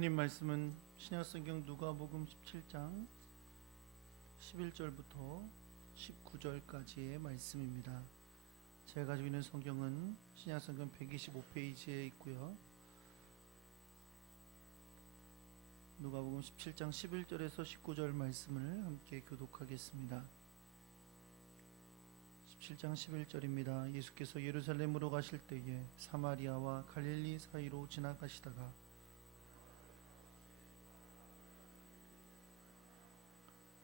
하나님 말씀은 신약성경 누가복음 17장 11절부터 19절까지의 말씀입니다. 제가 가지고 있는 성경은 신약성경 125페이지에 있고요. 누가복음 17장 11절에서 19절 말씀을 함께 교독하겠습니다. 17장 11절입니다. 예수께서 예루살렘으로 가실 때에 사마리아와 갈릴리 사이로 지나가시다가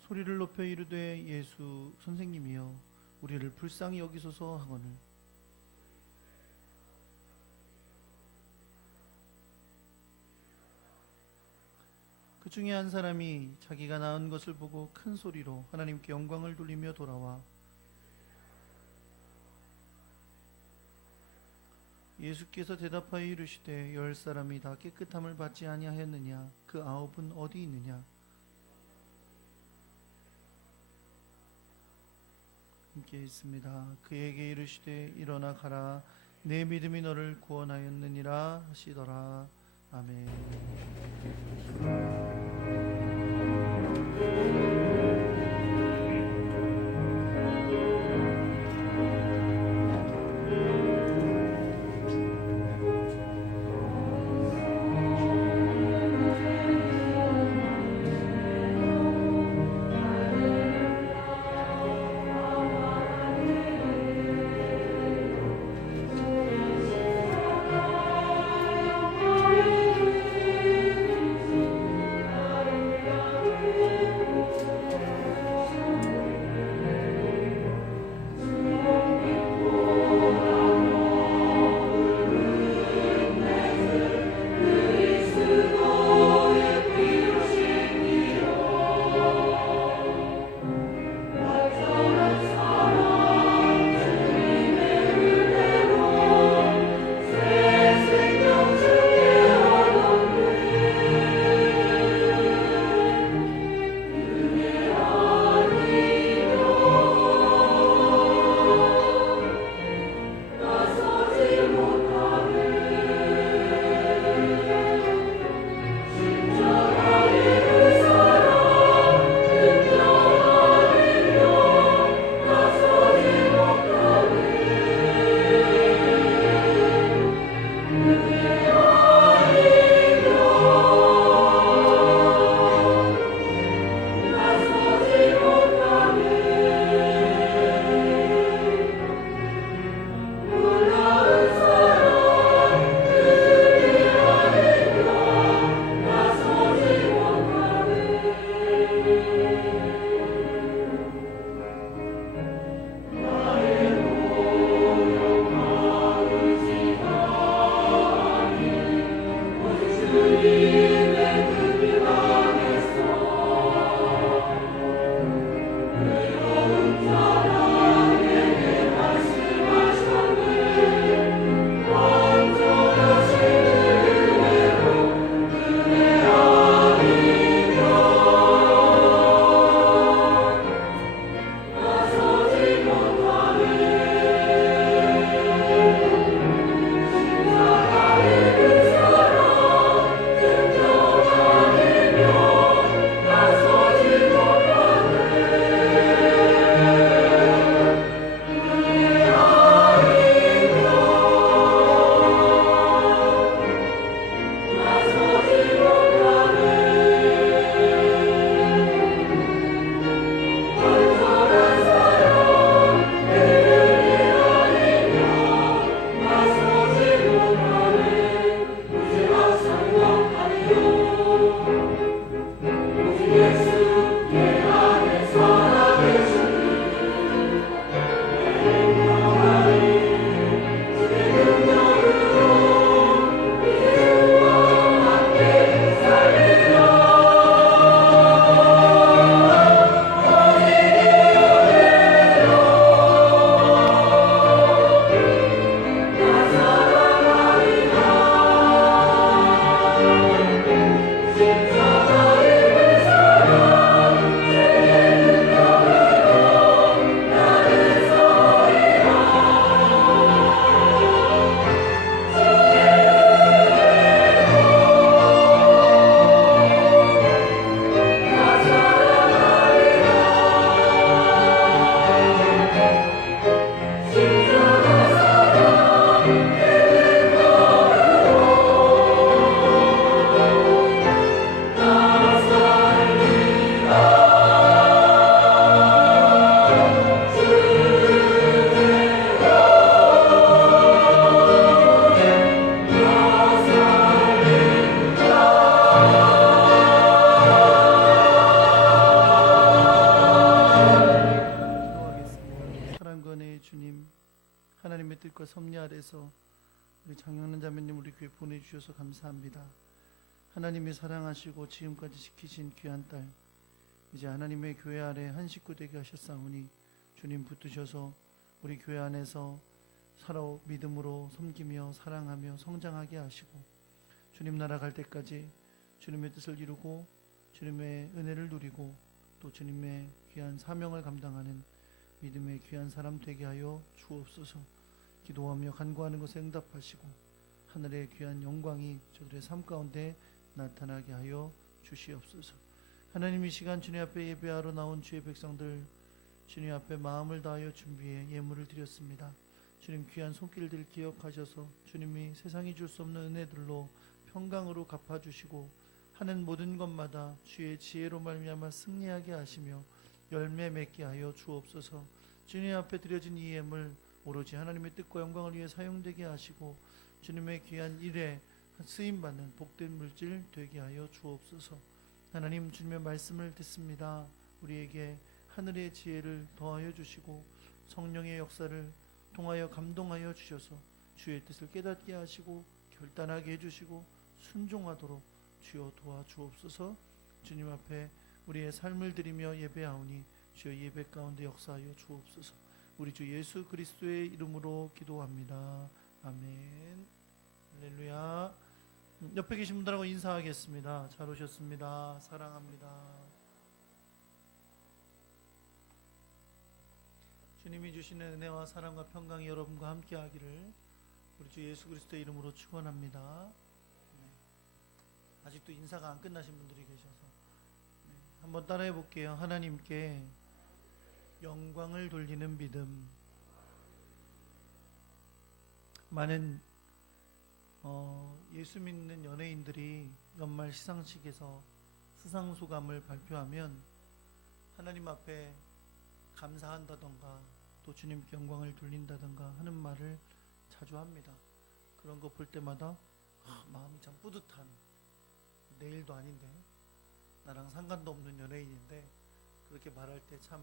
소리를 높여 이르되 예수 선생님이여 우리를 불쌍히 여기소서 하거늘 그 중에 한 사람이 자기가 낳은 것을 보고 큰 소리로 하나님께 영광을 돌리며 돌아와 예수께서 대답하여 이르시되 10사람이 다 깨끗함을 받지 아니하였느냐 그 9은 어디 있느냐. 함께 있습니다. 그에게 이르시되 일어나 가라 내 믿음이 너를 구원하였느니라 하시더라. 아멘. 하나님이 사랑하시고 지금까지 지키신 귀한 딸, 이제 하나님의 교회 아래 한 식구 되게 하셨사오니 주님 붙드셔서 우리 교회 안에서 살아 믿음으로 섬기며 사랑하며 성장하게 하시고 주님 나라 갈 때까지 주님의 뜻을 이루고 주님의 은혜를 누리고 또 주님의 귀한 사명을 감당하는 믿음의 귀한 사람 되게 하여 주옵소서. 기도하며 간구하는 것에 응답하시고 하늘의 귀한 영광이 저들의 삶 가운데 나타나게 하여 주시옵소서. 하나님, 이 시간 주님 앞에 예배하러 나온 주의 백성들, 주님 앞에 마음을 다하여 준비해 예물을 드렸습니다. 주님 귀한 손길들 기억하셔서 주님이 세상이 줄 수 없는 은혜들로 평강으로 갚아주시고 하는 모든 것마다 주의 지혜로 말미암아 승리하게 하시며 열매 맺게 하여 주옵소서. 주님 앞에 드려진 이 예물 오로지 하나님의 뜻과 영광을 위해 사용되게 하시고 주님의 귀한 일에 쓰임받는 복된 물질 되게 하여 주옵소서. 하나님, 주님의 말씀을 듣습니다. 우리에게 하늘의 지혜를 더하여 주시고 성령의 역사를 통하여 감동하여 주셔서 주의 뜻을 깨닫게 하시고 결단하게 해주시고 순종하도록 주여 도와주옵소서. 주님 앞에 우리의 삶을 드리며 예배하오니 주여 예배 가운데 역사하여 주옵소서. 우리 주 예수 그리스도의 이름으로 기도합니다. 아멘. 할렐루야. 옆에 계신 분들하고 인사하겠습니다. 잘 오셨습니다. 사랑합니다. 주님이 주시는 은혜와 사랑과 평강이 여러분과 함께 하기를 우리 주 예수 그리스도의 이름으로 축원합니다. 아직도 인사가 안 끝나신 분들이 계셔서 한번 따라해 볼게요. 하나님께 영광을 돌리는 믿음. 많은 예수 믿는 연예인들이 연말 시상식에서 수상소감을 발표하면 하나님 앞에 감사한다던가 또 주님께 영광을 돌린다던가 하는 말을 자주 합니다. 그런 거 볼 때마다 마음이 참 뿌듯한, 내일도 아닌데 나랑 상관도 없는 연예인인데 그렇게 말할 때 참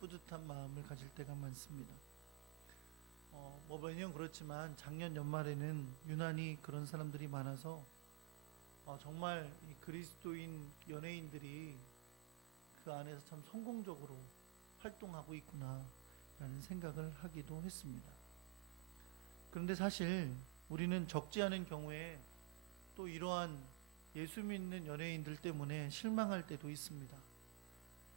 뿌듯한 마음을 가질 때가 많습니다. 뭐 매년 그렇지만 작년 연말에는 유난히 그런 사람들이 많아서 정말 이 그리스도인 연예인들이 그 안에서 참 성공적으로 활동하고 있구나 라는 생각을 하기도 했습니다. 그런데 사실 우리는 적지 않은 경우에 또 이러한 예수 믿는 연예인들 때문에 실망할 때도 있습니다.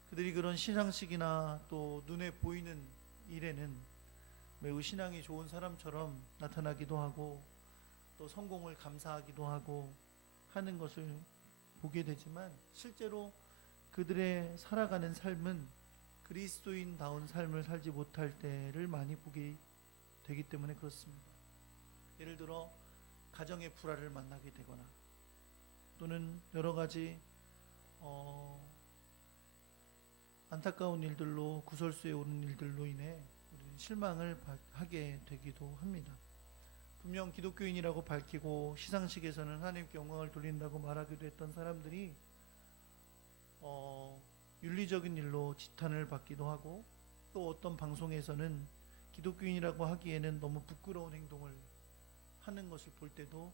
그들이 그런 시상식이나 또 눈에 보이는 일에는 매우 신앙이 좋은 사람처럼 나타나기도 하고 또 성공을 감사하기도 하고 하는 것을 보게 되지만 실제로 그들의 살아가는 삶은 그리스도인다운 삶을 살지 못할 때를 많이 보게 되기 때문에 그렇습니다. 예를 들어 가정의 불화를 만나게 되거나 또는 여러 가지 안타까운 일들로 구설수에 오른 일들로 인해 우리는 실망을 하게 되기도 합니다. 분명 기독교인이라고 밝히고 시상식에서는 하나님께 영광을 돌린다고 말하기도 했던 사람들이 윤리적인 일로 지탄을 받기도 하고 또 어떤 방송에서는 기독교인이라고 하기에는 너무 부끄러운 행동을 하는 것을 볼 때도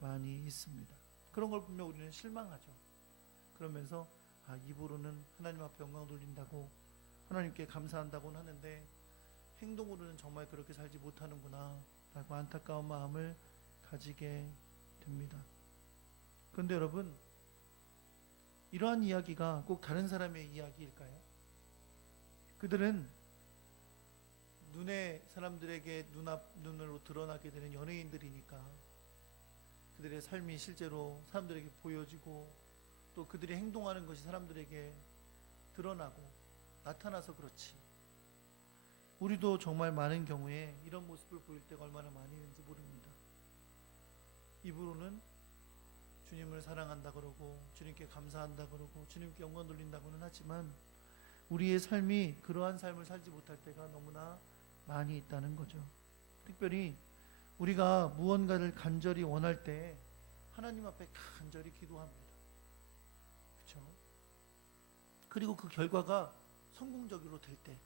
많이 있습니다. 그런 걸 보면 우리는 실망하죠. 그러면서 입으로는 하나님 앞에 영광 돌린다고 하나님께 감사한다고는 하는데 행동으로는 정말 그렇게 살지 못하는구나 라고 안타까운 마음을 가지게 됩니다. 그런데 여러분, 이러한 이야기가 꼭 다른 사람의 이야기일까요? 그들은 눈에 사람들에게 눈으로 드러나게 되는 연예인들이니까 그들의 삶이 실제로 사람들에게 보여지고 또 그들이 행동하는 것이 사람들에게 드러나고 나타나서 그렇지. 우리도 정말 많은 경우에 이런 모습을 보일 때가 얼마나 많이 있는지 모릅니다. 입으로는 주님을 사랑한다 그러고 주님께 감사한다 그러고 주님께 영광 돌린다고는 하지만 우리의 삶이 그러한 삶을 살지 못할 때가 너무나 많이 있다는 거죠. 특별히 우리가 무언가를 간절히 원할 때 하나님 앞에 간절히 기도합니다. 그렇죠? 그리고 그 결과가 성공적으로 될 때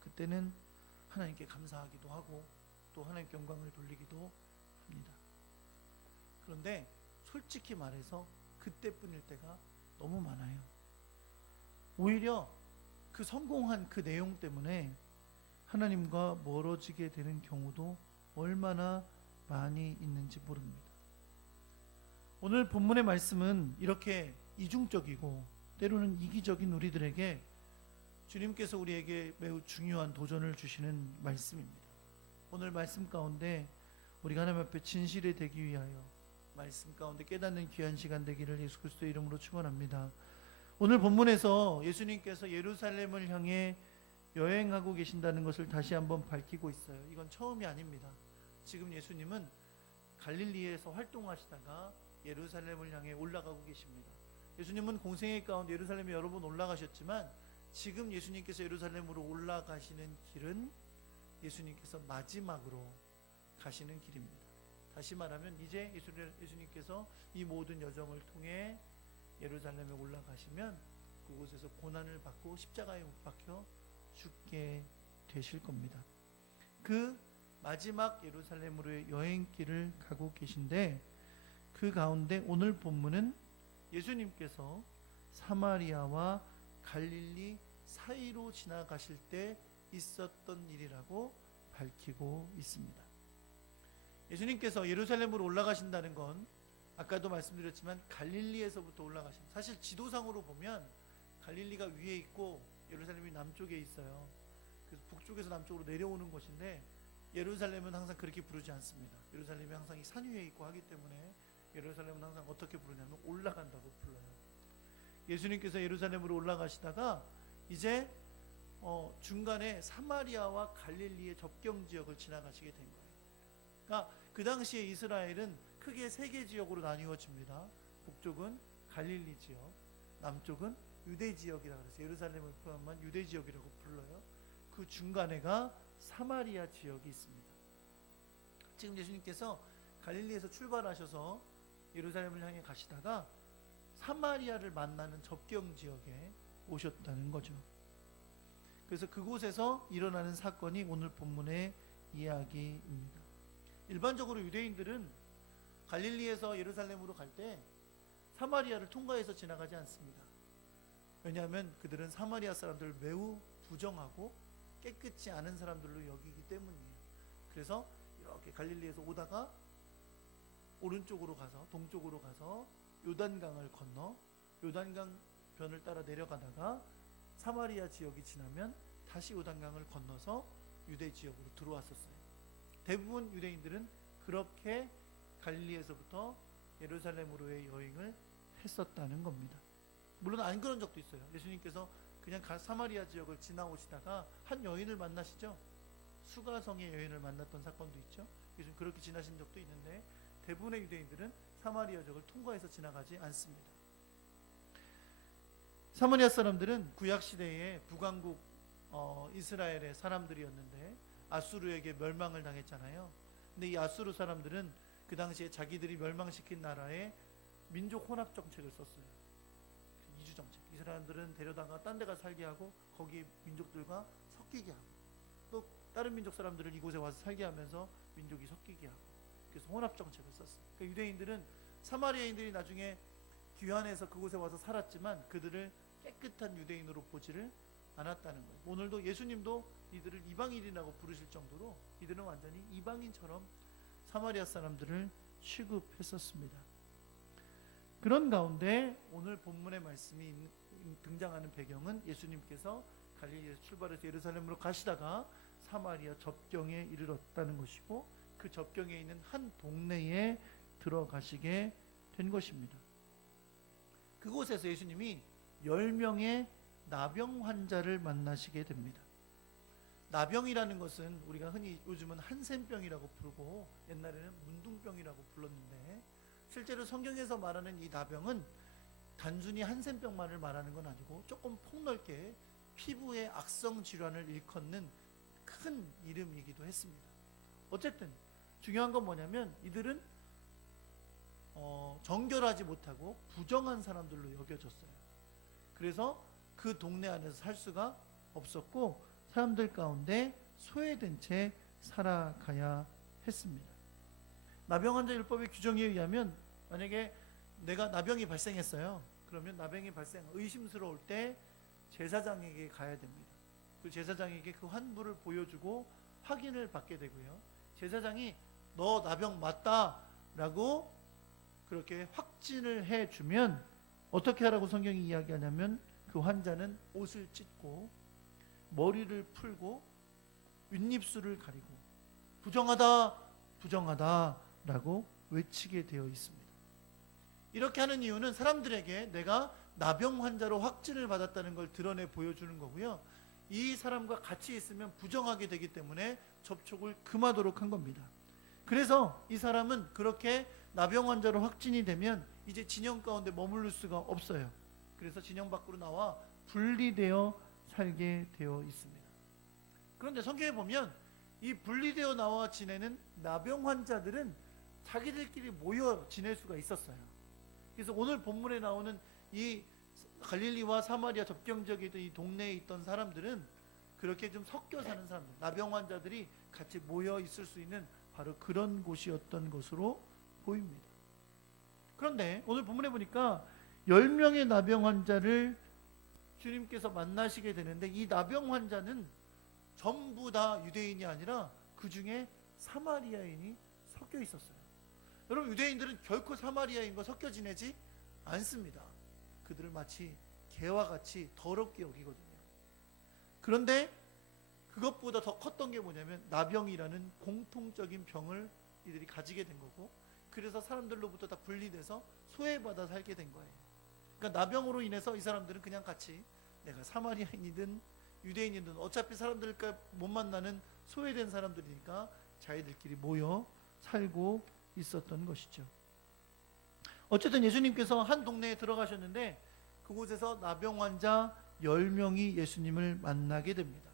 그때는 하나님께 감사하기도 하고 또 하나님께 영광을 돌리기도 합니다. 그런데 솔직히 말해서 그때뿐일 때가 너무 많아요. 오히려 그 성공한 그 내용 때문에 하나님과 멀어지게 되는 경우도 얼마나 많이 있는지 모릅니다. 오늘 본문의 말씀은 이렇게 이중적이고 때로는 이기적인 우리들에게 주님께서 우리에게 매우 중요한 도전을 주시는 말씀입니다. 오늘 말씀 가운데 우리가 하나님 앞에 진실이 되기 위하여 말씀 가운데 깨닫는 귀한 시간 되기를 예수 그리스도의 이름으로 축원합니다. 오늘 본문에서 예수님께서 예루살렘을 향해 여행하고 계신다는 것을 다시 한번 밝히고 있어요. 이건 처음이 아닙니다. 지금 예수님은 갈릴리에서 활동하시다가 예루살렘을 향해 올라가고 계십니다. 예수님은 공생애 가운데 예루살렘에 여러 번 올라가셨지만 지금 예수님께서 예루살렘으로 올라가시는 길은 예수님께서 마지막으로 가시는 길입니다. 다시 말하면 이제 예수님께서 이 모든 여정을 통해 예루살렘에 올라가시면 그곳에서 고난을 받고 십자가에 못 박혀 죽게 되실 겁니다. 그 마지막 예루살렘으로의 여행길을 가고 계신데 그 가운데 오늘 본문은 예수님께서 사마리아와 갈릴리 사이로 지나가실 때 있었던 일이라고 밝히고 있습니다. 예수님께서 예루살렘으로 올라가신다는 건 아까도 말씀드렸지만 갈릴리에서부터 올라가십니다. 사실 지도상으로 보면 갈릴리가 위에 있고 예루살렘이 남쪽에 있어요. 그래서 북쪽에서 남쪽으로 내려오는 곳인데 예루살렘은 항상 그렇게 부르지 않습니다. 예루살렘이 항상 이 산 위에 있고 하기 때문에 예루살렘은 항상 어떻게 부르냐면 올라간다고 불러요. 예수님께서 예루살렘으로 올라가시다가 이제 중간에 사마리아와 갈릴리의 접경 지역을 지나가시게 된 거예요. 그러니까 그 당시에 이스라엘은 크게 세 개 지역으로 나뉘어집니다. 북쪽은 갈릴리 지역, 남쪽은 유대 지역이라고 해서 예루살렘을 포함한 유대 지역이라고 불러요. 그 중간에가 사마리아 지역이 있습니다. 지금 예수님께서 갈릴리에서 출발하셔서 예루살렘을 향해 가시다가 사마리아를 만나는 접경 지역에 오셨다는 거죠. 그래서 그곳에서 일어나는 사건이 오늘 본문의 이야기입니다. 일반적으로 유대인들은 갈릴리에서 예루살렘으로 갈 때 사마리아를 통과해서 지나가지 않습니다. 왜냐하면 그들은 사마리아 사람들을 매우 부정하고 깨끗지 않은 사람들로 여기기 때문이에요. 그래서 이렇게 갈릴리에서 오다가 오른쪽으로 가서 동쪽으로 가서 요단강을 건너 요단강 변을 따라 내려가다가 사마리아 지역이 지나면 다시 요단강을 건너서 유대 지역으로 들어왔었어요. 대부분 유대인들은 그렇게 갈릴리에서부터 예루살렘으로의 여행을 했었다는 겁니다. 물론 안 그런 적도 있어요. 예수님께서 그냥 사마리아 지역을 지나오시다가 한 여인을 만나시죠. 수가성의 여인을 만났던 사건도 있죠. 예수님 그렇게 지나신 적도 있는데 대부분의 유대인들은 사마리아 지역을 통과해서 지나가지 않습니다. 사마리아 사람들은 구약시대에 북왕국 이스라엘의 사람들이었는데 아수르에게 멸망을 당했잖아요. 근데 이 아수르 사람들은 그 당시에 자기들이 멸망시킨 나라에 민족 혼합 정책을 썼어요. 이주 정책. 이 사람들은 데려다가 딴 데 가서 살게 하고 거기 민족들과 섞이게 하고 또 다른 민족 사람들을 이곳에 와서 살게 하면서 민족이 섞이게 하고 그래서 혼합 정책을 썼어요. 그러니까 유대인들은 사마리아인들이 나중에 귀환해서 그곳에 와서 살았지만 그들을 깨끗한 유대인으로 보지를 않았다는 거예요. 오늘도 예수님도 이들을 이방인이라고 부르실 정도로 이들은 완전히 이방인처럼 사마리아 사람들을 취급했었습니다. 그런 가운데 오늘 본문의 말씀이 등장하는 배경은 예수님께서 갈릴리에서 출발해서 예루살렘으로 가시다가 사마리아 접경에 이르렀다는 것이고 그 접경에 있는 한 동네에 들어가시게 된 것입니다. 그곳에서 예수님이 10명의 나병 환자를 만나시게 됩니다. 나병이라는 것은 우리가 흔히 요즘은 한센병이라고 부르고 옛날에는 문둥병이라고 불렀는데 실제로 성경에서 말하는 이 나병은 단순히 한센병만을 말하는 건 아니고 조금 폭넓게 피부의 악성 질환을 일컫는 큰 이름이기도 했습니다. 어쨌든 중요한 건 뭐냐면 이들은 정결하지 못하고 부정한 사람들로 여겨졌어요. 그래서 그 동네 안에서 살 수가 없었고 사람들 가운데 소외된 채 살아가야 했습니다. 나병 환자 율법의 규정에 의하면 만약에 내가 나병이 발생했어요. 그러면 나병이 의심스러울 때 제사장에게 가야 됩니다. 그 제사장에게 그 환부를 보여주고 확인을 받게 되고요. 제사장이 너 나병 맞다 라고 그렇게 확진을 해주면 어떻게 하라고 성경이 이야기하냐면 그 환자는 옷을 찢고 머리를 풀고 윗입술을 가리고 부정하다 부정하다 라고 외치게 되어 있습니다. 이렇게 하는 이유는 사람들에게 내가 나병 환자로 확진을 받았다는 걸 드러내 보여주는 거고요. 이 사람과 같이 있으면 부정하게 되기 때문에 접촉을 금하도록 한 겁니다. 그래서 이 사람은 그렇게 나병 환자로 확진이 되면 이제 진영 가운데 머무를 수가 없어요. 그래서 진영 밖으로 나와 분리되어 살게 되어 있습니다. 그런데 성경에 보면 이 분리되어 나와 지내는 나병 환자들은 자기들끼리 모여 지낼 수가 있었어요. 그래서 오늘 본문에 나오는 이 갈릴리와 사마리아 접경적인 이 동네에 있던 사람들은 그렇게 좀 섞여 사는 사람들, 나병 환자들이 같이 모여 있을 수 있는 바로 그런 곳이었던 것으로 보입니다. 그런데 오늘 본문에 보니까 10명의 나병 환자를 주님께서 만나시게 되는데 이 나병 환자는 전부 다 유대인이 아니라 그 중에 사마리아인이 섞여 있었어요. 여러분, 유대인들은 결코 사마리아인과 섞여 지내지 않습니다. 그들을 마치 개와 같이 더럽게 여기거든요. 그런데 그것보다 더 컸던 게 뭐냐면 나병이라는 공통적인 병을 이들이 가지게 된 거고, 그래서 사람들로부터 다 분리돼서 소외받아 살게 된 거예요. 그러니까 나병으로 인해서 이 사람들은 그냥 같이 내가 사마리아인이든 유대인이든 어차피 사람들과 못 만나는 소외된 사람들이니까 자기들끼리 모여 살고 있었던 것이죠. 어쨌든 예수님께서 한 동네에 들어가셨는데 그곳에서 나병 환자 10명이 예수님을 만나게 됩니다.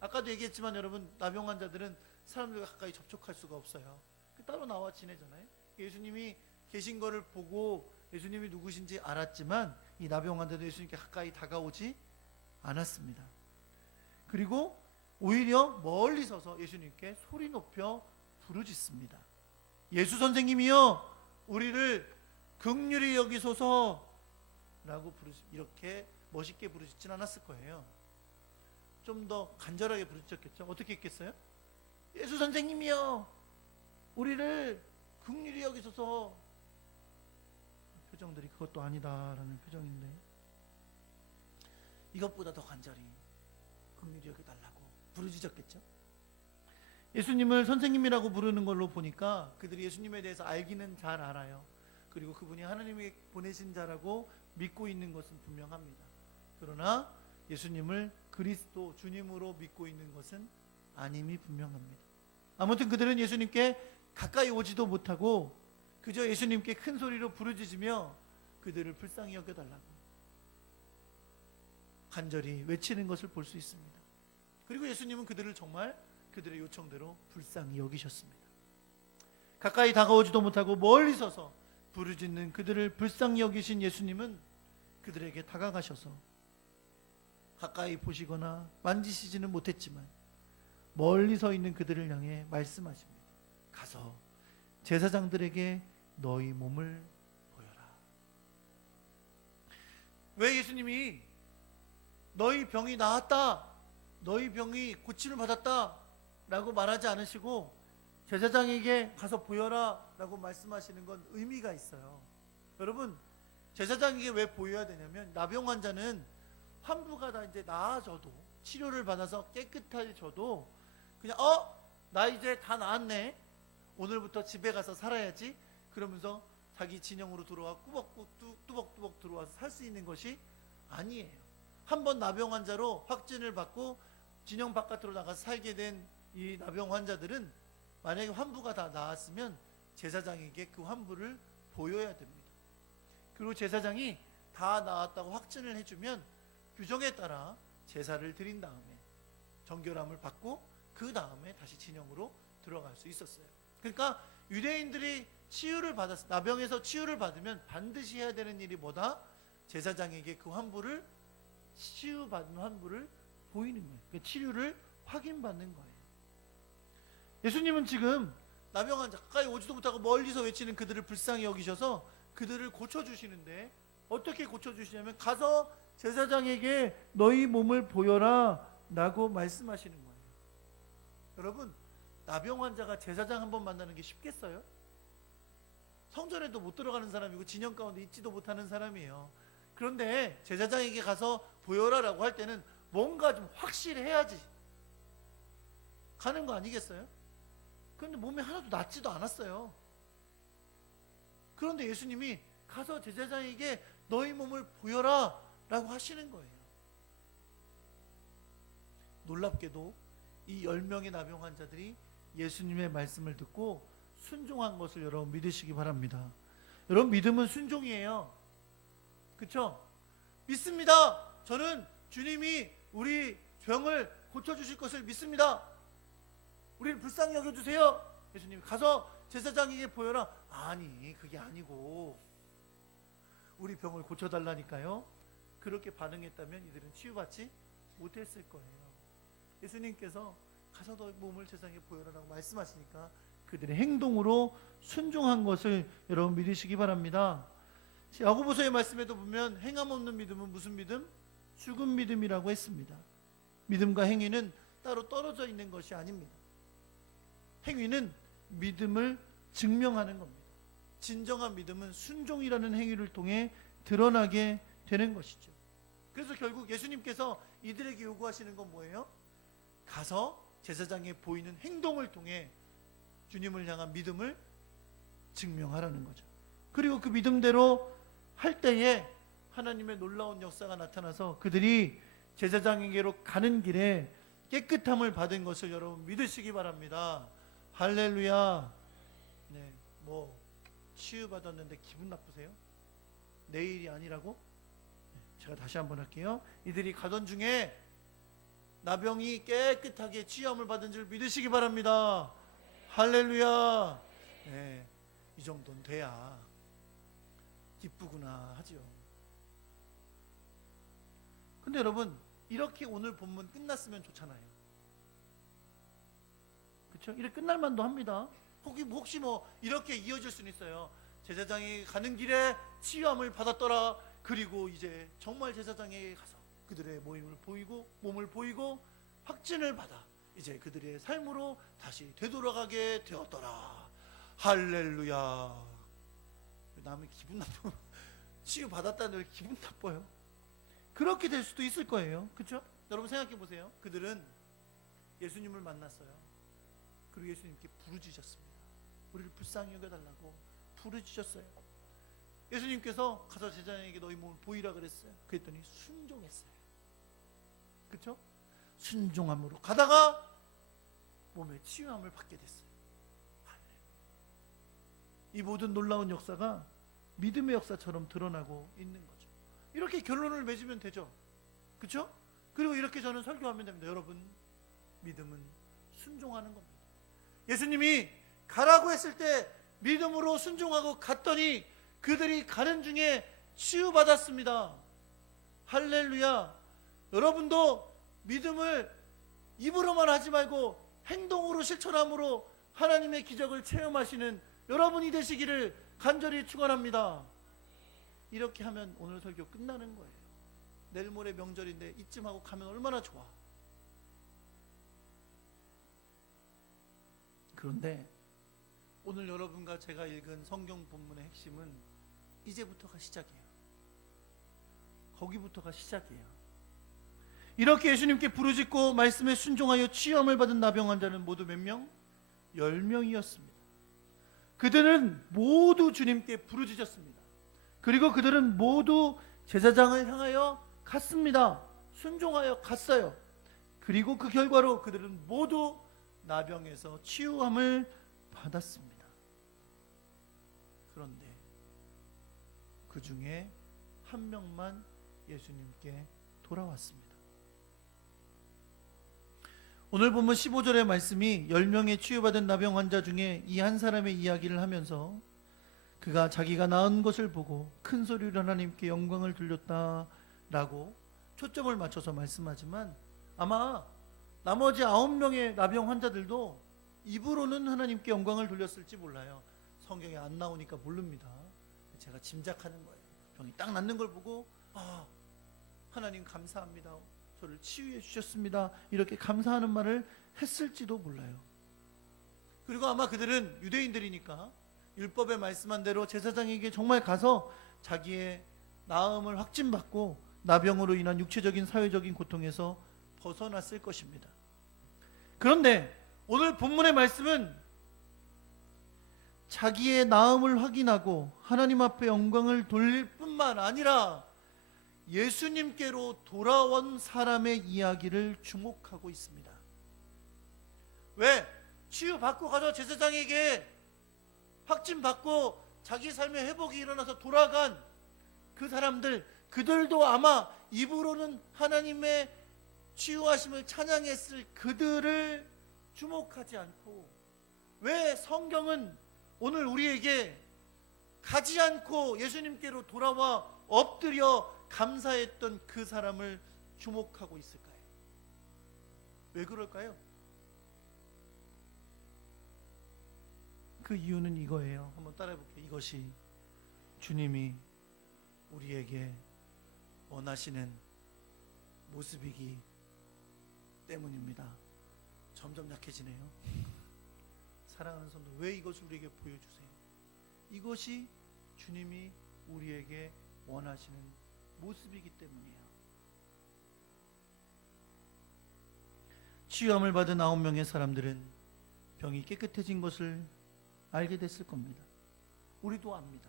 아까도 얘기했지만 여러분, 나병 환자들은 사람들과 가까이 접촉할 수가 없어요. 따로 나와 지내잖아요. 예수님이 계신 거를 보고 예수님이 누구신지 알았지만 이 나병 환자도 예수님께 가까이 다가오지 않았습니다. 그리고 오히려 멀리 서서 예수님께 소리 높여 부르짖습니다. 예수 선생님이여, 우리를 긍휼히 여기소서 라고 이렇게 멋있게 부르짖진 않았을 거예요. 좀 더 간절하게 부르짖었겠죠. 어떻게 했겠어요? 예수 선생님이여, 우리를 긍휼히 여기소서. 표정들이 그것도 아니다라는 표정인데, 이것보다 더 간절히 긍휼히 여겨달라고 부르짖었겠죠. 예수님을 선생님이라고 부르는 걸로 보니까 그들이 예수님에 대해서 알기는 잘 알아요. 그리고 그분이 하나님이 보내신 자라고 믿고 있는 것은 분명합니다. 그러나 예수님을 그리스도 주님으로 믿고 있는 것은 아님이 분명합니다. 아무튼 그들은 예수님께 가까이 오지도 못하고 그저 예수님께 큰 소리로 부르짖으며 그들을 불쌍히 여겨달라고 간절히 외치는 것을 볼 수 있습니다. 그리고 예수님은 그들을 정말 그들의 요청대로 불쌍히 여기셨습니다. 가까이 다가오지도 못하고 멀리 서서 부르짖는 그들을 불쌍히 여기신 예수님은 그들에게 다가가셔서 가까이 보시거나 만지시지는 못했지만 멀리 서 있는 그들을 향해 말씀하십니다. 가서 제사장들에게 너희 몸을 보여라. 왜 예수님이 너희 병이 나았다, 너희 병이 고침을 받았다 라고 말하지 않으시고 제사장에게 가서 보여라 라고 말씀하시는 건 의미가 있어요. 여러분, 제사장에게 왜 보여야 되냐면 나병 환자는 환부가 다 이제 나아져도, 치료를 받아서 깨끗해져도 그냥 나 이제 다 나았네, 오늘부터 집에 가서 살아야지 그러면서 자기 진영으로 들어와 뚜벅뚜벅 들어와서 살 수 있는 것이 아니에요. 한번 나병 환자로 확진을 받고 진영 바깥으로 나가서 살게 된 이 나병 환자들은 만약에 환부가 다 나았으면 제사장에게 그 환부를 보여야 됩니다. 그리고 제사장이 다 나았다고 확진을 해주면 규정에 따라 제사를 드린 다음에 정결함을 받고 그 다음에 다시 진영으로 들어갈 수 있었어요. 그러니까 유대인들이 치유를 받았어, 나병에서 치유를 받으면 반드시 해야 되는 일이 뭐다? 제사장에게 그 환부를, 치유받은 환부를 보이는 거예요. 그러니까 치유를 확인받는 거예요. 예수님은 지금 나병 환자, 가까이 오지도 못하고 멀리서 외치는 그들을 불쌍히 여기셔서 그들을 고쳐주시는데 어떻게 고쳐주시냐면 가서 제사장에게 너희 몸을 보여라 라고 말씀하시는 거예요. 여러분, 나병 환자가 제사장 한 번 만나는 게 쉽겠어요? 성전에도 못 들어가는 사람이고 진영 가운데 있지도 못하는 사람이에요. 그런데 제사장에게 가서 보여라 라고 할 때는 뭔가 좀 확실해야지 가는 거 아니겠어요? 그런데 몸이 하나도 낫지도 않았어요. 그런데 예수님이 가서 제사장에게 너희 몸을 보여라 라고 하시는 거예요. 놀랍게도 이 10명의 나병 환자들이 예수님의 말씀을 듣고 순종한 것을 여러분 믿으시기 바랍니다. 여러분, 믿음은 순종이에요. 그렇죠? 믿습니다. 저는 주님이 우리 병을 고쳐주실 것을 믿습니다. 우리를 불쌍히 여겨주세요. 예수님이 가서 제사장에게 보여라. 아니, 그게 아니고 우리 병을 고쳐달라니까요. 그렇게 반응했다면 이들은 치유받지 못했을 거예요. 예수님께서 가서 너희 몸을 제사장에게 보여라라고 말씀하시니까 그들의 행동으로 순종한 것을 여러분 믿으시기 바랍니다. 야고보서의 말씀에도 보면 행함 없는 믿음은 무슨 믿음? 죽은 믿음이라고 했습니다. 믿음과 행위는 따로 떨어져 있는 것이 아닙니다. 행위는 믿음을 증명하는 겁니다. 진정한 믿음은 순종이라는 행위를 통해 드러나게 되는 것이죠. 그래서 결국 예수님께서 이들에게 요구하시는 건 뭐예요? 가서 제사장에 보이는 행동을 통해 주님을 향한 믿음을 증명하라는 거죠. 그리고 그 믿음대로 할 때에 하나님의 놀라운 역사가 나타나서 그들이 제사장에게로 가는 길에 깨끗함을 받은 것을 여러분 믿으시기 바랍니다. 할렐루야. 네, 뭐 치유받았는데 기분 나쁘세요? 내일이 아니라고? 제가 다시 한번 할게요. 이들이 가던 중에 나병이 깨끗하게 치유함을 받은 줄 믿으시기 바랍니다. 할렐루야. 네, 이 정도는 돼야 기쁘구나 하죠. 근데 여러분, 이렇게 오늘 본문 끝났으면 좋잖아요. 그렇죠? 이렇게 끝날 만도 합니다. 혹시 뭐 이렇게 이어질 수는 있어요. 제사장이 가는 길에 치유함을 받았더라. 그리고 이제 정말 제사장에게 가서 그들의 몸을 보이고 확진을 받아 이제 그들의 삶으로 다시 되돌아가게 되었더라. 할렐루야. 남의 기분 나쁘 치유 받았다는 기분 나빠요. 그렇게 될 수도 있을 거예요. 그렇죠? 여러분 생각해 보세요. 그들은 예수님을 만났어요. 그리고 예수님께 부르짖었습니다. 우리를 불쌍히 여겨달라고 부르짖었어요. 예수님께서 가서 제자에게 너희 몸을 보이라 그랬어요. 그랬더니 순종했어요. 그렇죠? 순종함으로 가다가 몸에 치유함을 받게 됐어요. 이 모든 놀라운 역사가 믿음의 역사처럼 드러나고 있는 거죠. 이렇게 결론을 맺으면 되죠. 그렇죠? 그리고 이렇게 저는 설교하면 됩니다. 여러분, 믿음은 순종하는 겁니다. 예수님이 가라고 했을 때 믿음으로 순종하고 갔더니 그들이 가는 중에 치유받았습니다. 할렐루야. 여러분도 믿음을 입으로만 하지 말고 행동으로 실천함으로 하나님의 기적을 체험하시는 여러분이 되시기를 간절히 축원합니다. 이렇게 하면 오늘 설교 끝나는 거예요. 내일 모레 명절인데 이쯤 하고 가면 얼마나 좋아. 그런데 오늘 여러분과 제가 읽은 성경 본문의 핵심은 이제부터가 시작이에요. 거기부터가 시작이에요. 이렇게 예수님께 부르짖고 말씀에 순종하여 치유함을 받은 나병 환자는 모두 몇 명? 10명이었습니다. 그들은 모두 주님께 부르짖었습니다. 그리고 그들은 모두 제사장을 향하여 갔습니다. 순종하여 갔어요. 그리고 그 결과로 그들은 모두 나병에서 치유함을 받았습니다. 그런데 그 중에 한 명만 예수님께 돌아왔습니다. 오늘 본문 15절의 말씀이 10명의 치유받은 나병 환자 중에 이 한 사람의 이야기를 하면서 그가 자기가 나은 것을 보고 큰 소리로 하나님께 영광을 돌렸다라고 초점을 맞춰서 말씀하지만 아마 나머지 9명의 나병 환자들도 입으로는 하나님께 영광을 돌렸을지 몰라요. 성경에 안 나오니까 모릅니다. 제가 짐작하는 거예요. 병이 딱 낫는 걸 보고 하나님 감사합니다. 저를 치유해 주셨습니다. 이렇게 감사하는 말을 했을지도 몰라요. 그리고 아마 그들은 유대인들이니까 율법에 말씀한 대로 제사장에게 정말 가서 자기의 나음을 확진받고 나병으로 인한 육체적인 사회적인 고통에서 벗어났을 것입니다. 그런데 오늘 본문의 말씀은 자기의 나음을 확인하고 하나님 앞에 영광을 돌릴 뿐만 아니라 예수님께로 돌아온 사람의 이야기를 주목하고 있습니다. 왜? 치유받고 가서 제사장에게 확진받고 자기 삶의 회복이 일어나서 돌아간 그 사람들, 그들도 아마 입으로는 하나님의 치유하심을 찬양했을 그들을 주목하지 않고, 왜 성경은 오늘 우리에게 가지 않고 예수님께로 돌아와 엎드려 감사했던 그 사람을 주목하고 있을까요? 왜 그럴까요? 그 이유는 이거예요. 한번 따라해 볼게요. 이것이 주님이 우리에게 원하시는 모습이기 때문입니다. 점점 약해지네요. 사랑하는 성도, 왜 이것을 우리에게 보여주세요? 이것이 주님이 우리에게 원하시는 모습이기 때문이에요. 치유함을 받은 9명의 사람들은 병이 깨끗해진 것을 알게 됐을 겁니다. 우리도 압니다.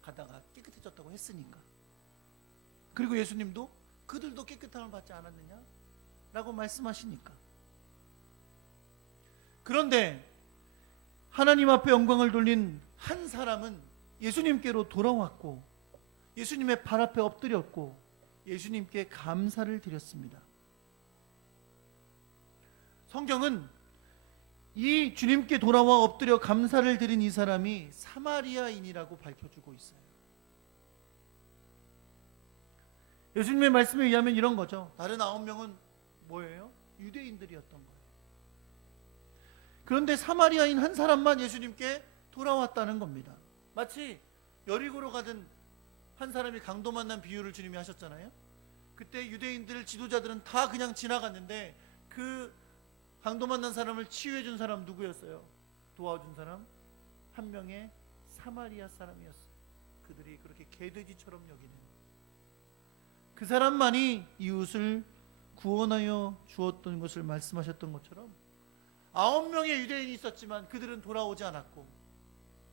가다가 깨끗해졌다고 했으니까. 그리고 예수님도 그들도 깨끗함을 받지 않았느냐? 라고 말씀하시니까. 그런데 하나님 앞에 영광을 돌린 한 사람은 예수님께로 돌아왔고 예수님의 발 앞에 엎드렸고 예수님께 감사를 드렸습니다. 성경은 이 주님께 돌아와 엎드려 감사를 드린 이 사람이 사마리아인이라고 밝혀주고 있어요. 예수님의 말씀에 의하면 이런 거죠. 다른 9명은 뭐예요? 유대인들이었던 거예요. 그런데 사마리아인 한 사람만 예수님께 돌아왔다는 겁니다. 마치 여리고로 가던 한 사람이 강도 만난 비유를 주님이 하셨잖아요. 그때 유대인들 지도자들은 다 그냥 지나갔는데 그 강도 만난 사람을 치유해 준 사람 누구였어요? 도와준 사람? 한 명의 사마리아 사람이었어요. 그들이 그렇게 개돼지처럼 여기는 그 사람만이 이웃을 구원하여 주었던 것을 말씀하셨던 것처럼 9명의 유대인이 있었지만 그들은 돌아오지 않았고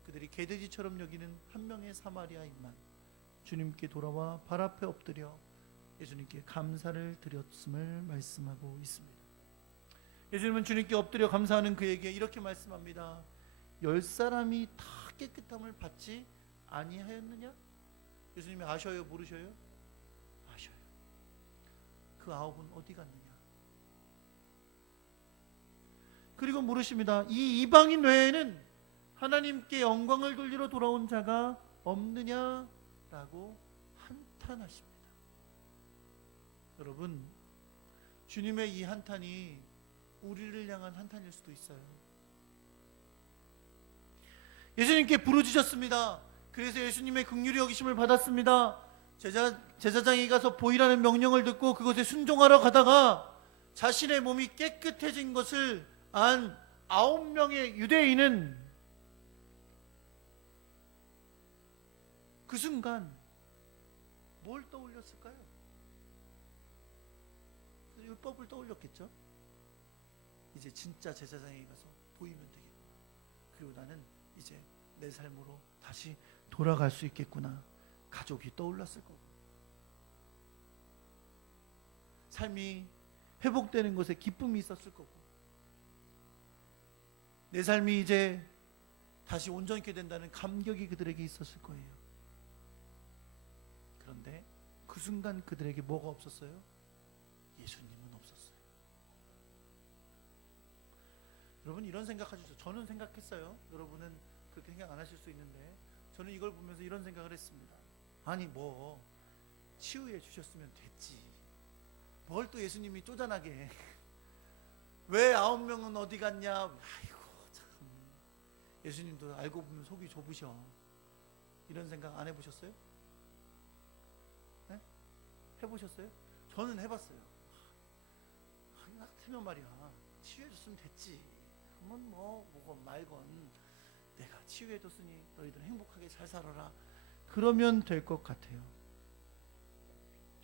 그들이 개돼지처럼 여기는 한 명의 사마리아인만 주님께 돌아와 발 앞에 엎드려 예수님께 감사를 드렸음을 말씀하고 있습니다. 예수님은 주님께 엎드려 감사하는 그에게 이렇게 말씀합니다. 10사람이 다 깨끗함을 받지 아니하였느냐? 예수님이 아셔요? 모르셔요? 아셔요. 그 9은 어디 갔느냐? 그리고 물으십니다. 이 이방인 외에는 하나님께 영광을 돌리러 돌아온 자가 없느냐라고 한탄하십니다. 여러분, 주님의 이 한탄이 우리를 향한 한탄일 수도 있어요. 예수님께 부르짖었습니다. 그래서 예수님의 긍휼히 여기심을 받았습니다. 제사장이 가서 보이라는 명령을 듣고 그것에 순종하러 가다가 자신의 몸이 깨끗해진 것을 안 9명의 유대인은 그 순간 뭘 떠올렸을까요? 율법을 떠올렸겠죠. 이제 진짜 제사장에 가서 보이면 되겠구나. 그리고 나는 이제 내 삶으로 다시 돌아갈 수 있겠구나. 가족이 떠올랐을 거고, 삶이 회복되는 것에 기쁨이 있었을 거고, 내 삶이 이제 다시 온전케 된다는 감격이 그들에게 있었을 거예요. 그런데 그 순간 그들에게 뭐가 없었어요? 예수님은 없었어요. 여러분, 이런 생각하시죠? 저는 생각했어요. 여러분은 그렇게 생각 안 하실 수 있는데 저는 이걸 보면서 이런 생각을 했습니다. 아니 뭐 치유해 주셨으면 됐지, 뭘 또 예수님이 쪼잔하게 왜 9명은 어디 갔냐. 아이고 참, 예수님도 알고 보면 속이 좁으셔. 이런 생각 안 해보셨어요? 네? 해보셨어요? 저는 해봤어요. 나 같으면 말이야, 치유해줬으면 됐지. 한번 뭐건 말건 내가 치유해줬으니 너희들 행복하게 잘 살아라, 그러면 될 것 같아요.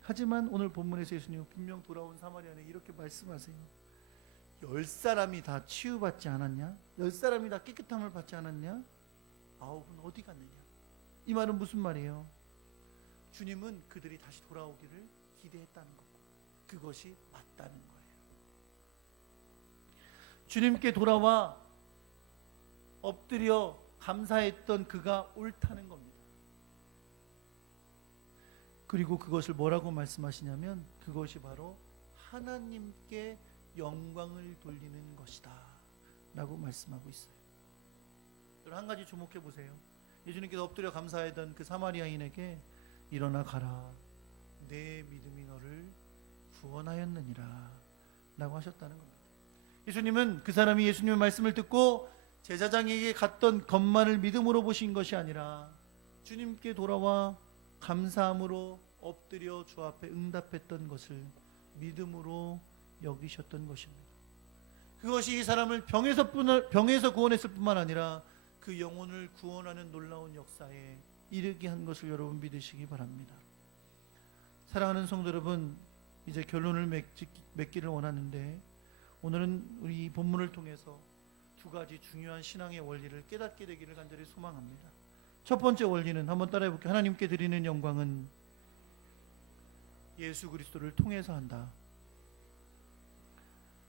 하지만 오늘 본문에서 예수님은 분명 돌아온 사마리아인에 이렇게 말씀하세요. 10사람이 다 치유받지 않았냐? 10사람이 다 깨끗함을 받지 않았냐? 9은 어디 갔느냐? 이 말은 무슨 말이에요? 주님은 그들이 다시 돌아오기를 기대했다는 거고, 그것이 맞다는 거예요. 주님께 돌아와 엎드려 감사했던 그가 옳다는 겁니다. 그리고 그것을 뭐라고 말씀하시냐면, 그것이 바로 하나님께 영광을 돌리는 것이다 라고 말씀하고 있어요. 여러분, 한 가지 주목해 보세요. 예수님께서 엎드려 감사하던 그 사마리아인에게 일어나 가라, 내 믿음이 너를 구원하였느니라 라고 하셨다는 겁니다. 예수님은 그 사람이 예수님의 말씀을 듣고 제사장에게 갔던 것만을 믿음으로 보신 것이 아니라 주님께 돌아와 감사함으로 엎드려 주 앞에 응답했던 것을 믿음으로 여기셨던 것입니다. 그것이 이 사람을 병에서 구원했을 뿐만 아니라 그 영혼을 구원하는 놀라운 역사에 이르게 한 것을 여러분 믿으시기 바랍니다. 사랑하는 성도 여러분, 이제 결론을 맺기를 원하는데, 오늘은 우리 본문을 통해서 두 가지 중요한 신앙의 원리를 깨닫게 되기를 간절히 소망합니다. 첫 번째 원리는 한번 따라해 볼게요. 하나님께 드리는 영광은 예수 그리스도를 통해서 한다.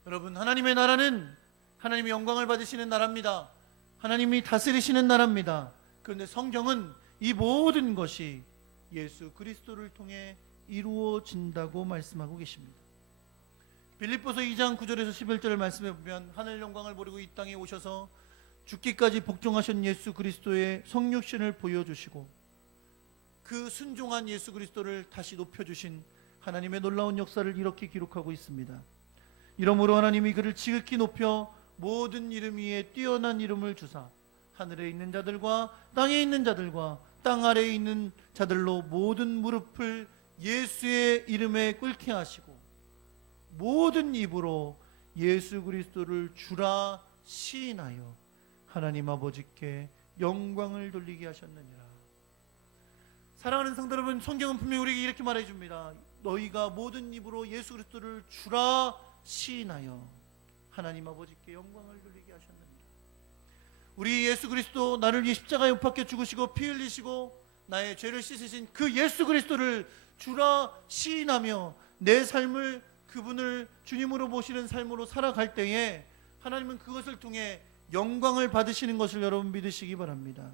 여러분, 하나님의 나라는 하나님의 영광을 받으시는 나라입니다. 하나님이 다스리시는 나라입니다. 그런데 성경은 이 모든 것이 예수 그리스도를 통해 이루어진다고 말씀하고 계십니다. 빌립보서 2장 9절에서 11절을 말씀해 보면, 하늘 영광을 버리고 이 땅에 오셔서 죽기까지 복종하신 예수 그리스도의 성육신을 보여주시고 그 순종한 예수 그리스도를 다시 높여주신 하나님의 놀라운 역사를 이렇게 기록하고 있습니다. 이러므로 하나님이 그를 지극히 높여 모든 이름 위에 뛰어난 이름을 주사 하늘에 있는 자들과 땅에 있는 자들과 땅 아래에 있는 자들로 모든 무릎을 예수의 이름에 꿇게 하시고 모든 입으로 예수 그리스도를 주라 시인하여 하나님 아버지께 영광을 돌리게 하셨느니라. 사랑하는 성도 여러분, 성경은 분명히 우리에게 이렇게 말해줍니다. 너희가 모든 입으로 예수 그리스도를 주라 시인하여 하나님 아버지께 영광을 돌리게 하셨느니라. 우리 예수 그리스도, 나를 위해 십자가에 못 박혀 죽으시고 피 흘리시고 나의 죄를 씻으신 그 예수 그리스도를 주라 시인하며 내 삶을 그분을 주님으로 모시는 삶으로 살아갈 때에 하나님은 그것을 통해 영광을 받으시는 것을 여러분 믿으시기 바랍니다.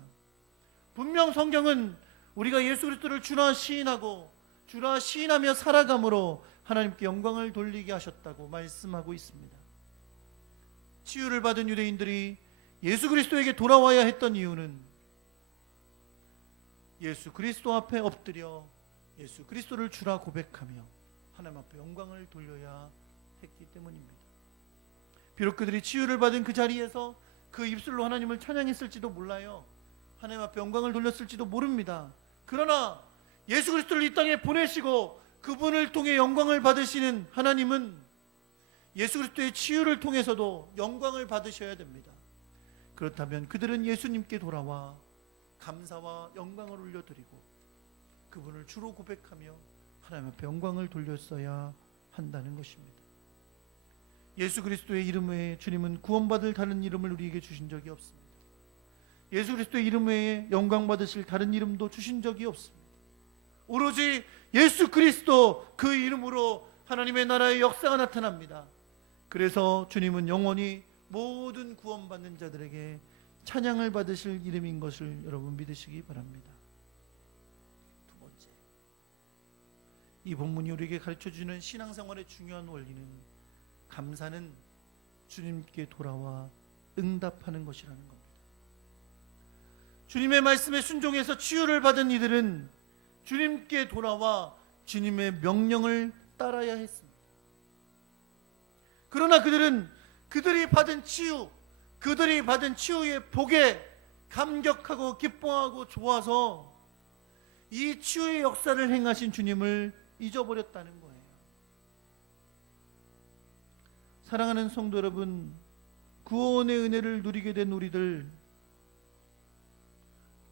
분명 성경은 우리가 예수 그리스도를 주라 시인하고 주라 시인하며 살아감으로 하나님께 영광을 돌리게 하셨다고 말씀하고 있습니다. 치유를 받은 유대인들이 예수 그리스도에게 돌아와야 했던 이유는 예수 그리스도 앞에 엎드려 예수 그리스도를 주라 고백하며 하나님 앞에 영광을 돌려야 했기 때문입니다. 비록 그들이 치유를 받은 그 자리에서 그 입술로 하나님을 찬양했을지도 몰라요. 하나님 앞에 영광을 돌렸을지도 모릅니다. 그러나 예수 그리스도를 이 땅에 보내시고 그분을 통해 영광을 받으시는 하나님은 예수 그리스도의 치유를 통해서도 영광을 받으셔야 됩니다. 그렇다면 그들은 예수님께 돌아와 감사와 영광을 올려드리고 그분을 주로 고백하며 하나님 앞에 영광을 돌렸어야 한다는 것입니다. 예수 그리스도의 이름 외에 주님은 구원받을 다른 이름을 우리에게 주신 적이 없습니다. 예수 그리스도의 이름 외에 영광 받으실 다른 이름도 주신 적이 없습니다. 오로지 예수 그리스도 그 이름으로 하나님의 나라의 역사가 나타납니다. 그래서 주님은 영원히 모든 구원받는 자들에게 찬양을 받으실 이름인 것을 여러분 믿으시기 바랍니다. 두 번째, 이 본문이 우리에게 가르쳐주는 신앙생활의 중요한 원리는 감사는 주님께 돌아와 응답하는 것이라는 겁니다. 주님의 말씀에 순종해서 치유를 받은 이들은 주님께 돌아와 주님의 명령을 따라야 했습니다. 그러나 그들이 받은 치유의 복에 감격하고 기뻐하고 좋아서 이 치유의 역사를 행하신 주님을 잊어버렸다는 거예요. 사랑하는 성도 여러분, 구원의 은혜를 누리게 된 우리들,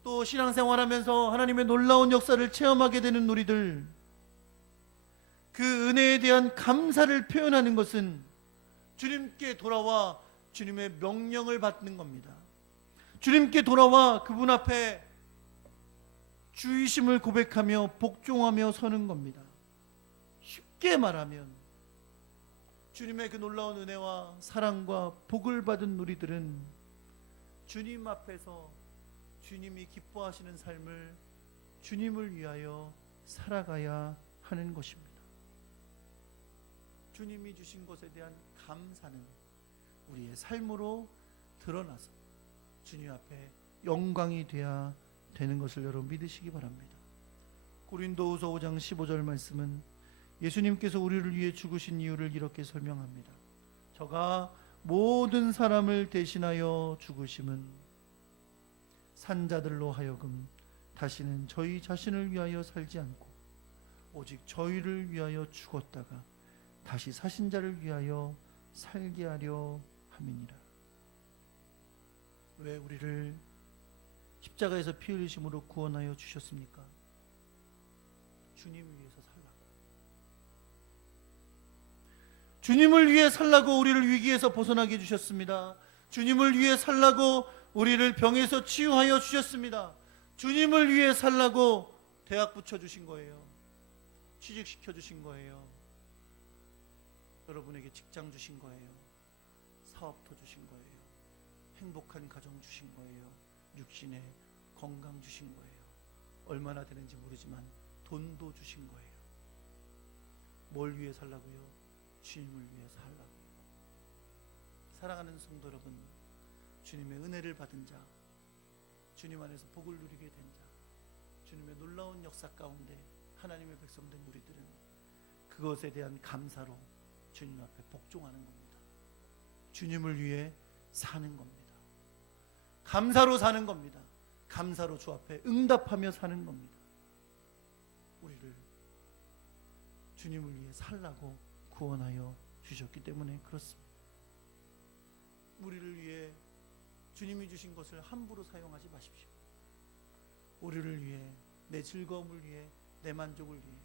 또 신앙생활하면서 하나님의 놀라운 역사를 체험하게 되는 우리들, 그 은혜에 대한 감사를 표현하는 것은 주님께 돌아와 주님의 명령을 받는 겁니다. 주님께 돌아와 그분 앞에 주이심을 고백하며 복종하며 서는 겁니다. 쉽게 말하면 주님의 그 놀라운 은혜와 사랑과 복을 받은 우리들은 주님 앞에서 주님이 기뻐하시는 삶을 주님을 위하여 살아가야 하는 것입니다. 주님이 주신 것에 대한 감사는 우리의 삶으로 드러나서 주님 앞에 영광이 되어야 되는 것을 여러분 믿으시기 바랍니다. 고린도후서 5장 15절 말씀은 예수님께서 우리를 위해 죽으신 이유를 이렇게 설명합니다. 저가 모든 사람을 대신하여 죽으심은 산자들로 하여금 다시는 저희 자신을 위하여 살지 않고 오직 저희를 위하여 죽었다가 다시 사신 자를 위하여 살게 하려 함이니라. 왜 우리를 십자가에서 피 흘리심으로 구원하여 주셨습니까? 주님 위해서 살라고. 주님을 위해 살라고 우리를 위기에서 벗어나게 해주셨습니다. 주님을 위해 살라고 우리를 병에서 치유하여 주셨습니다. 주님을 위해 살라고 대학 붙여주신 거예요. 취직시켜 주신 거예요. 여러분에게 직장 주신 거예요. 사업도 주신 거예요. 행복한 가정 주신 거예요. 육신의 건강 주신 거예요. 얼마나 되는지 모르지만 돈도 주신 거예요. 뭘 위해 살라고요? 주님을 위해 살라고요. 사랑하는 성도 여러분, 주님의 은혜를 받은 자, 주님 안에서 복을 누리게 된 자, 주님의 놀라운 역사 가운데 하나님의 백성된 우리들은 그것에 대한 감사로 주님 앞에 복종하는 겁니다. 주님을 위해 사는 겁니다. 감사로 사는 겁니다. 감사로 주 앞에 응답하며 사는 겁니다. 우리를 주님을 위해 살라고 구원하여 주셨기 때문에 그렇습니다. 우리를 위해 주님이 주신 것을 함부로 사용하지 마십시오. 우리를 위해, 내 즐거움을 위해, 내 만족을 위해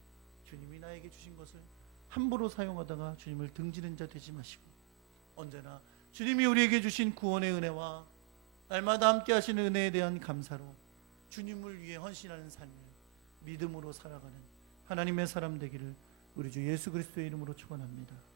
주님이 나에게 주신 것을 함부로 사용하다가 주님을 등지는 자 되지 마시고 언제나 주님이 우리에게 주신 구원의 은혜와 날마다 함께 하시는 은혜에 대한 감사로 주님을 위해 헌신하는 삶을 믿음으로 살아가는 하나님의 사람 되기를 우리 주 예수 그리스도의 이름으로 축원합니다.